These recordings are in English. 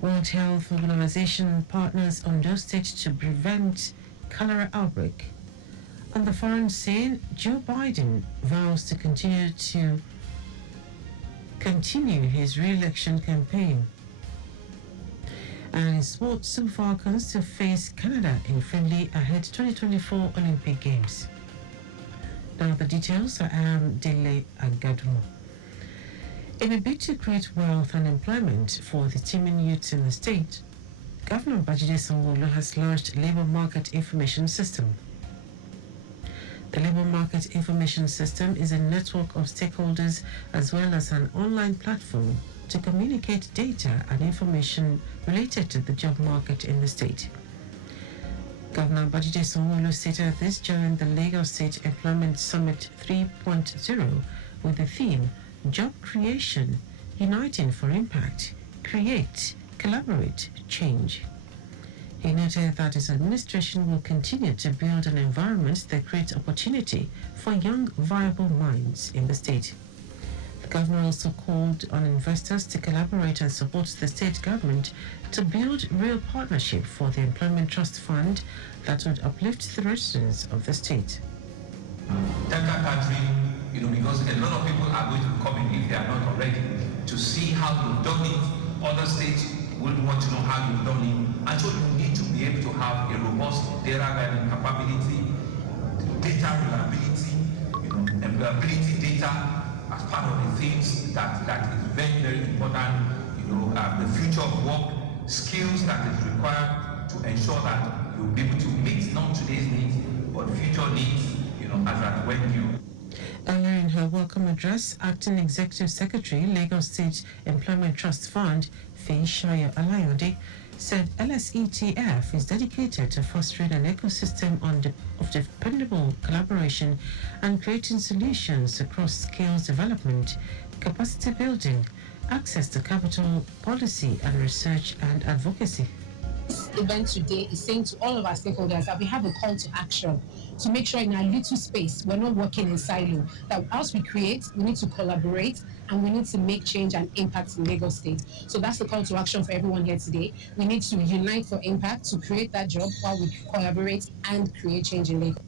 World Health Organization partners Ondo State to prevent cholera outbreak. On the foreign scene, Joe Biden vows to continue his re-election campaign. And in sports, Super Falcons to face Canada in friendly ahead 2024 Olympic Games. Now the details. I am Dele Agadumo. In a bid to create wealth and employment for the teeming youths in the state, Governor Babajide Sanwo-Olu has launched Labour Market Information System. The Labour Market Information System is a network of stakeholders as well as an online platform to communicate data and information related to the job market in the state. Governor Babajide Sanwo-Olu stated this during the Lagos State Employment Summit 3.0 with the theme Job Creation, Uniting for Impact, Create, Collaborate, Change. He noted that his administration will continue to build an environment that creates opportunity for young, viable minds in the state. The governor also called on investors to collaborate and support the state government to build real partnership for the Employment Trust Fund that would uplift the residents of the state. Delta country, because a lot of people are going to come in if they are not already to see how you've done it. Other states will want to know how you've done it, and so you need to be able to have a robust data gathering capability, data reliability, employability data as part of the things that is very, very important. The future of work, skills that is required to ensure that you'll be able to meet not today's needs but future needs. As at when you. Earlier in her welcome address, Acting Executive Secretary, Lagos State Employment Trust Fund, Feishayo Alayode, said LSETF is dedicated to fostering an ecosystem of dependable collaboration and creating solutions across skills development, capacity building, access to capital, policy and research and advocacy. This event today is saying to all of our stakeholders that we have a call to action to make sure in our little space we're not working in silo, that as we create, we need to collaborate and we need to make change and impact in Lagos State. So that's the call to action for everyone here today. We need to unite for impact to create that job while we collaborate and create change in Lagos.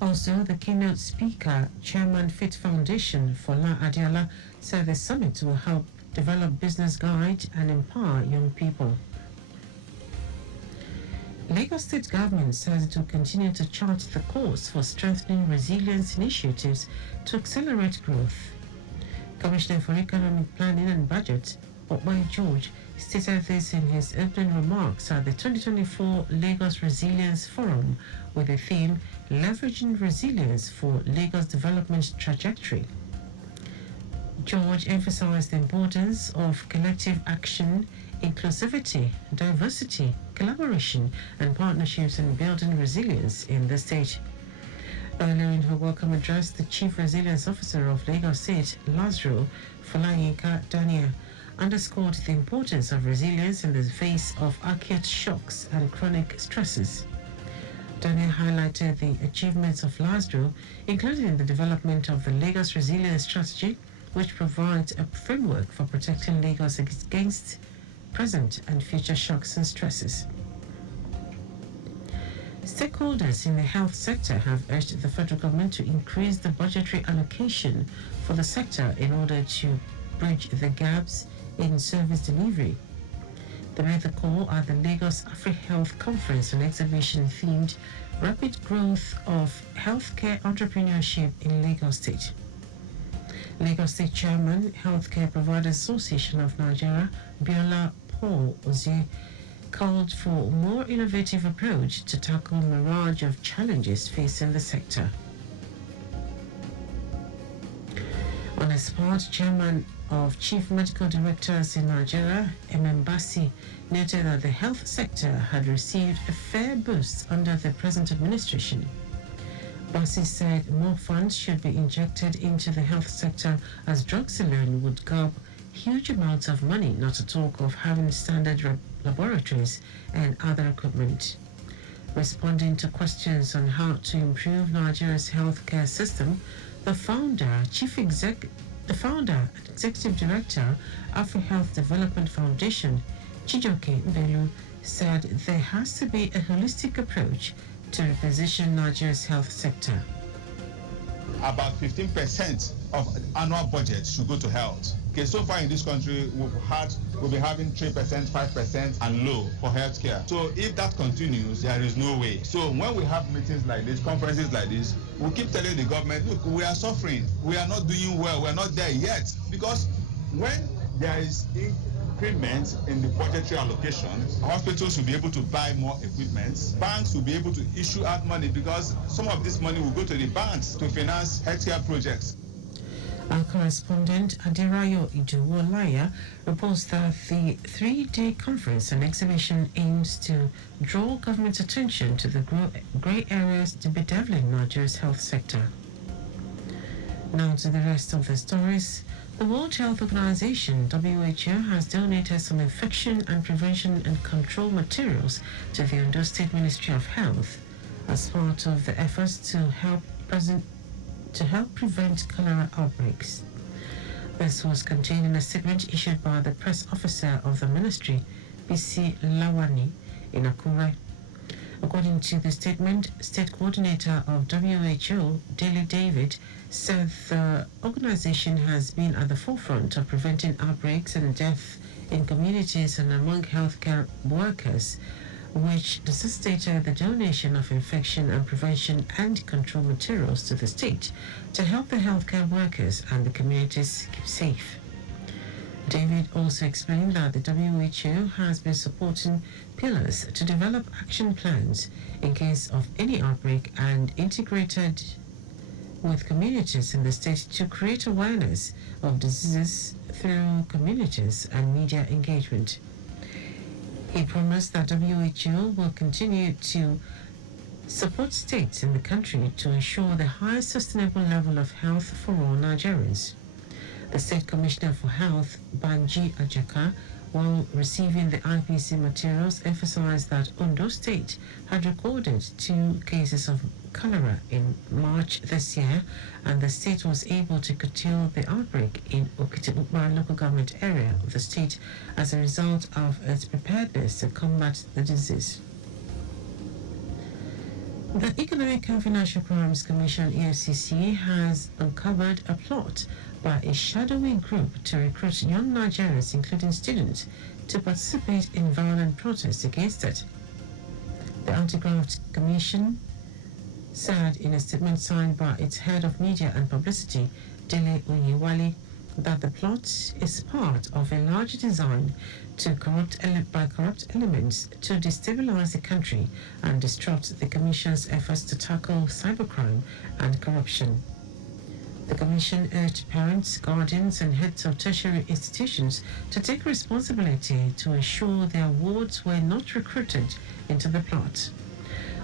Also, the keynote speaker, Chairman Fit Foundation, Fola Adiola, said the summit will help develop business guide and empower young people. Lagos State Government says it will continue to chart the course for strengthening resilience initiatives to accelerate growth. Commissioner for Economic Planning and Budget, Otway George, stated this in his opening remarks at the 2024 Lagos Resilience Forum with the theme Leveraging Resilience for Lagos Development Trajectory. George emphasized the importance of collective action, inclusivity, diversity, collaboration, and partnerships in building resilience in the state. Earlier in her welcome address, the Chief Resilience Officer of Lagos State, Lazaro Folayinka Daniel, underscored the importance of resilience in the face of acute shocks and chronic stresses. Daniel highlighted the achievements of Lazaro, including the development of the Lagos Resilience Strategy, which provides a framework for protecting Lagos against present and future shocks and stresses. Stakeholders in the health sector have urged the federal government to increase the budgetary allocation for the sector in order to bridge the gaps in service delivery. They made the call at the Lagos AfriHealth Conference and exhibition themed Rapid Growth of Healthcare Entrepreneurship in Lagos State. Lagos State Chairman, Healthcare Providers Association of Nigeria, Biola Paul Ozie, called for a more innovative approach to tackle a mirage of challenges facing the sector. On his part, Chairman of Chief Medical Directors in Nigeria, Mbasi, noted that the health sector had received a fair boost under the present administration. Bassi said more funds should be injected into the health sector as drugs alone would gulp huge amounts of money, not to talk of having standard laboratories and other equipment. Responding to questions on how to improve Nigeria's healthcare system, the founder and executive director, AfriHealth Development Foundation, Chijoke Bello said there has to be a holistic approach to reposition Nigeria's health sector. About 15% of annual budget should go to health. Okay, so far in this country, we'll be having 3%, 5%, and low for healthcare. So if that continues, there is no way. So when we have meetings like this, conferences like this, we keep telling the government, look, we are suffering. We are not doing well. We are not there yet. Because when there is increment in the budgetary allocation, hospitals will be able to buy more equipment. Banks will be able to issue out money because some of this money will go to the banks to finance healthcare projects. Our correspondent Adirayo Ijuwolaya reports that the three-day conference and exhibition aims to draw government's attention to the grey areas to bedevil in Nigeria's health sector. Now to the rest of the stories. The World Health Organization, WHO, has donated some infection and prevention and control materials to the Ondo State Ministry of Health as part of the efforts to help prevent cholera outbreaks. This was contained in a statement issued by the press officer of the ministry, BC Lawani, in Akure. According to the statement, State Coordinator of WHO, Dele David, said the organization has been at the forefront of preventing outbreaks and death in communities and among healthcare workers, which necessitated the donation of infection and prevention and control materials to the state to help the healthcare workers and the communities keep safe. David also explained that the WHO has been supporting pillars to develop action plans in case of any outbreak and integrated with communities in the state to create awareness of diseases through communities and media engagement. He promised that WHO will continue to support states in the country to ensure the highest sustainable level of health for all Nigerians. The State Commissioner for Health, Banji Ajaka, while receiving the IPC materials, emphasized that Ondo State had recorded 2 cases of cholera in March this year, and the state was able to curtail the outbreak in Okitiukpa local government area of the state as a result of its preparedness to combat the disease. The Economic and Financial Crimes Commission, EFCC, has uncovered a plot by a shadowy group to recruit young Nigerians, including students, to participate in violent protests against it. The Anti-Graft Commission said in a statement signed by its head of media and publicity, Dele Agadumo, that the plot is part of a larger design to corrupt elements to destabilize the country and disrupt the Commission's efforts to tackle cybercrime and corruption. The Commission urged parents, guardians, and heads of tertiary institutions to take responsibility to ensure their wards were not recruited into the plot.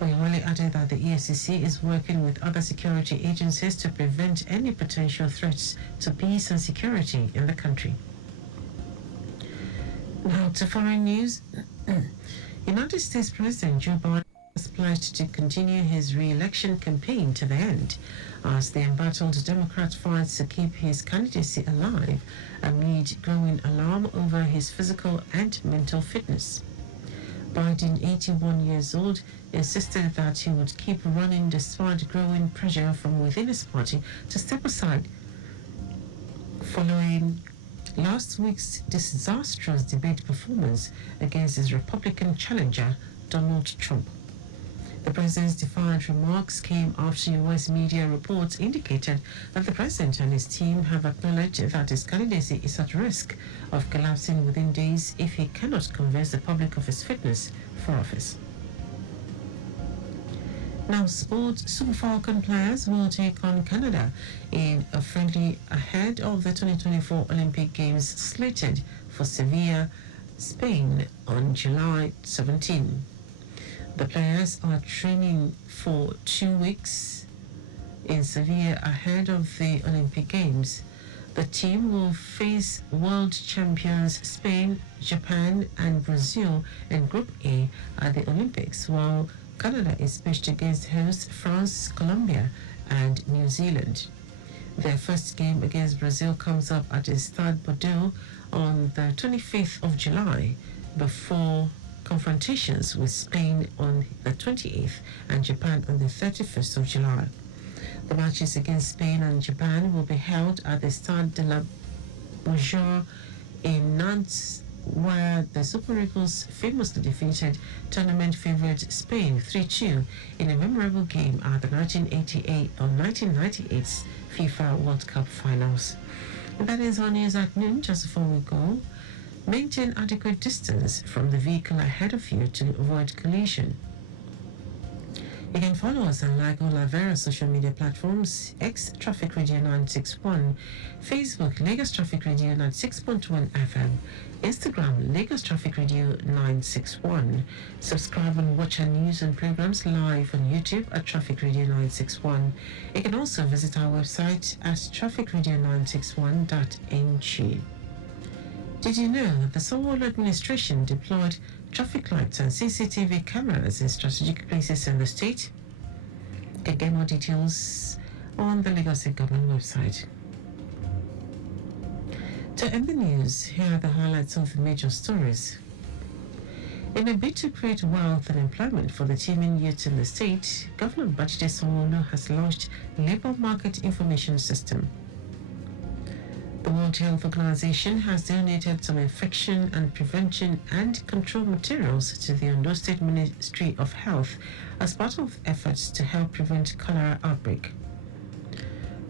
Oyewale added that the EFCC is working with other security agencies to prevent any potential threats to peace and security in the country. Now to foreign news. United States President Joe Biden has pledged to continue his re-election campaign to the end as the embattled Democrat fights to keep his candidacy alive amid growing alarm over his physical and mental fitness. Biden, 81 years old, insisted that he would keep running despite growing pressure from within his party to step aside following last week's disastrous debate performance against his Republican challenger, Donald Trump. The president's defiant remarks came after U.S. media reports indicated that the president and his team have acknowledged that his candidacy is at risk of collapsing within days if he cannot convince the public of his fitness for office. Now, sports. Super Falcon players will take on Canada in a friendly ahead of the 2024 Olympic Games slated for Sevilla, Spain on July 17. The players are training for 2 weeks in Sevilla ahead of the Olympic Games. The team will face world champions Spain, Japan, and Brazil in Group A at the Olympics, while Canada is pitched against hosts France, Colombia, and New Zealand. Their first game against Brazil comes up at the Stade Bordeaux on the 25th of July, before confrontations with Spain on the 28th and Japan on the 31st of July. The matches against Spain and Japan will be held at the Stade de la Beaujour in Nantes, where the Super Eagles famously defeated tournament favourite Spain 3-2 in a memorable game at the 1998 FIFA World Cup finals. And that is our news at noon. Just before we go, maintain adequate distance from the vehicle ahead of you to avoid collision. You can follow us and like all our various social media platforms: X Traffic Radio 961, Facebook Lagos Traffic Radio 96.1 FM, Instagram Lagos Traffic Radio 961. Subscribe and watch our news and programs live on YouTube at Traffic Radio 961. You can also visit our website at trafficradio961.ng. Did you know that the Sanwo-Olu administration deployed traffic lights and CCTV cameras in strategic places in the state? You can get more details on the Lagos State Government website. To end the news, here are the highlights of the major stories. In a bid to create wealth and employment for the teeming youth in the state, Governor Babajide Sanwo-Olu has launched Labour Market Information System. The World Health Organization has donated some infection and prevention and control materials to the Ondo State Ministry of Health as part of efforts to help prevent cholera outbreak.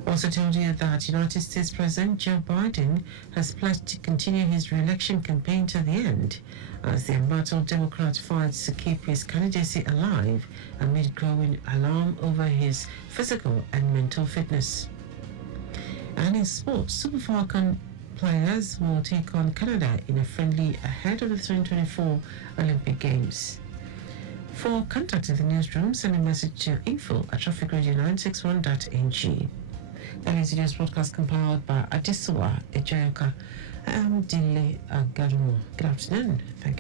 Also told you that United States President Joe Biden has pledged to continue his re-election campaign to the end as the embattled Democrat fights to keep his candidacy alive amid growing alarm over his physical and mental fitness. And in sports, Super Falcon players will take on Canada in a friendly ahead of the 2024 Olympic Games. For contact in the newsroom, send a message to info@trafficradio961.ng. That is today's broadcast compiled by Adesua Ejayoka. I am Dele Agadumo. Good afternoon. Thank you.